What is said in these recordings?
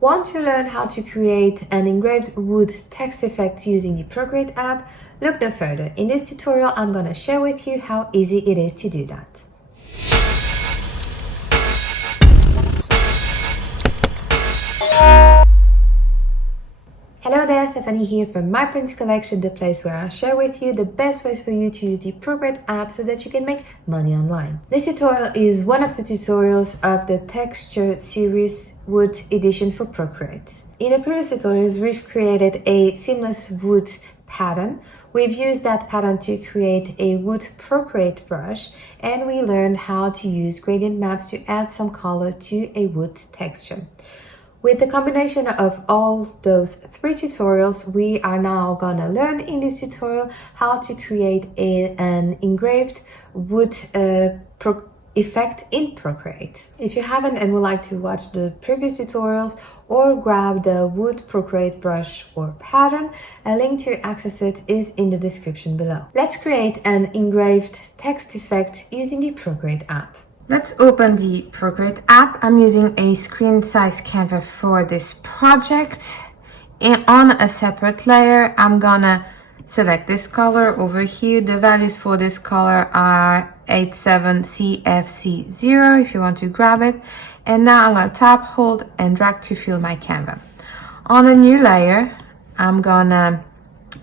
Want to learn how to create an engraved wood text effect using the Procreate app? Look no further. In this tutorial, I'm going to share with you how easy it is to do that. Hello there, Stephanie here from My Prints Collection, the place where I share with you the best ways for you to use the Procreate app so that you can make money online. This tutorial is one of the tutorials of the texture series Wood edition for Procreate. In the previous tutorials, we've created a seamless wood pattern. We've used that pattern to create a Wood Procreate brush, and we learned how to use gradient maps to add some color to a wood texture. With the combination of all those three tutorials, we are now gonna learn in this tutorial how to create an engraved wood effect in Procreate. If you haven't and would like to watch the previous tutorials or grab the Wood Procreate brush or pattern, a link to access it is in the description below. Let's create an engraved text effect using the Procreate app. Let's open the Procreate app. I'm using a screen size canvas for this project. And on a separate layer, I'm gonna select this color over here. The values for this color are 87CFC0 if you want to grab it. And now I'm gonna tap, hold, and drag to fill my canvas. On a new layer, I'm gonna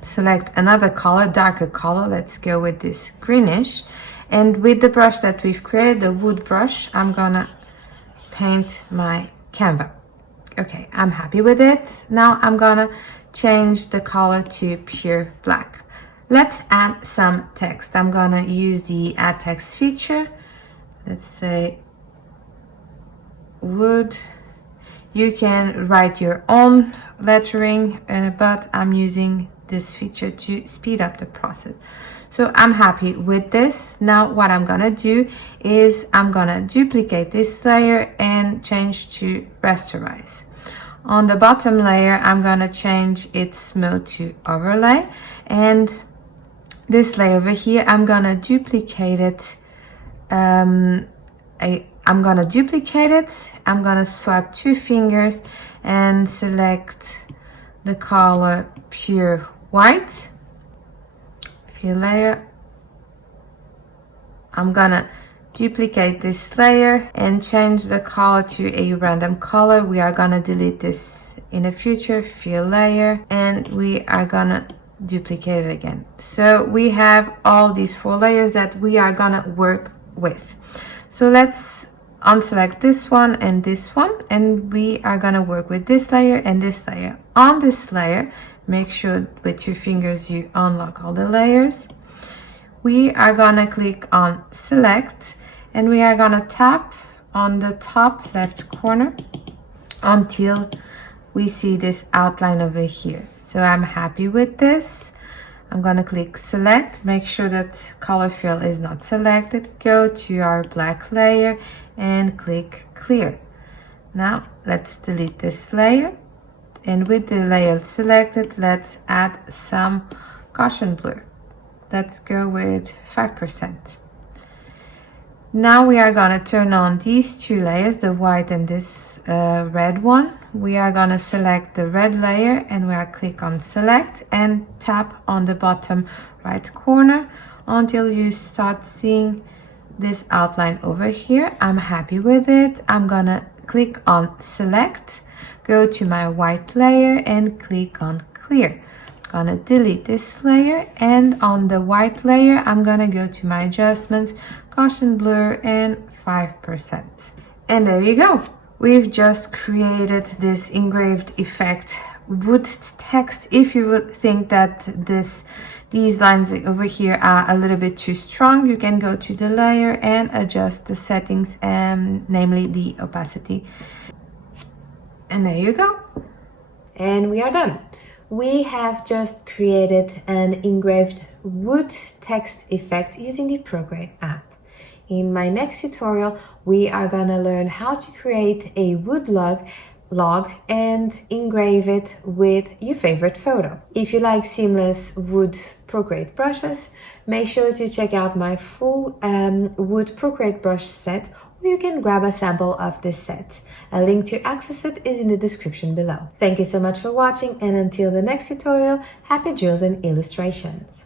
select another color, darker color. Let's go with this greenish. And with the brush that we've created, the wood brush, I'm gonna paint my canvas. Okay, I'm happy with it. Now I'm gonna change the color to pure black. Let's add some text. I'm gonna use the add text feature. Let's say wood. You can write your own lettering, but I'm using this feature to speed up the process. So I'm happy with this. Now what I'm gonna do is I'm gonna duplicate this layer and change to rasterize. On the bottom layer, I'm gonna change its mode to overlay, and this layer over here, I'm gonna duplicate it. I'm gonna swipe two fingers and select the color pure white. Fill layer. I'm gonna duplicate this layer and change the color to a random color. We are gonna delete this in the future. Fill layer, and we are gonna duplicate it again. So we have all these four layers that we are gonna work with. So let's unselect this one, and we are gonna work with this layer and this layer. On this layer, make sure with your fingers you unlock all the layers. We are gonna click on select, and we are gonna tap on the top left corner until we see this outline over here. So I'm happy with this. I'm gonna click select, make sure that color fill is not selected. Go to our black layer and click clear. Now let's delete this layer. And with the layer selected, let's add some caution blur. Let's go with 5%. Now we are gonna turn on these two layers, the white and this red one. We are gonna select the red layer, and we are click on select and tap on the bottom right corner until you start seeing this outline over here. I'm happy with it. I'm gonna click on select, go to my white layer and click on clear. I'm gonna delete this layer, and on the white layer, I'm gonna go to my adjustments, caution blur, and 5%. And there you go. We've just created this engraved effect wood text. If you would think that these lines over here are a little bit too strong, you can go to the layer and adjust the settings, namely the opacity. And there you go. And we are done. We have just created an engraved wood text effect using the Procreate app. In my next tutorial, we are gonna learn how to create a wood log and engrave it with your favorite photo. If you like seamless wood Procreate brushes, make sure to check out my full Wood Procreate brush set, where you can grab a sample of this set. A link to access it is in the description below. Thank you so much for watching, and until the next tutorial, happy drills and illustrations!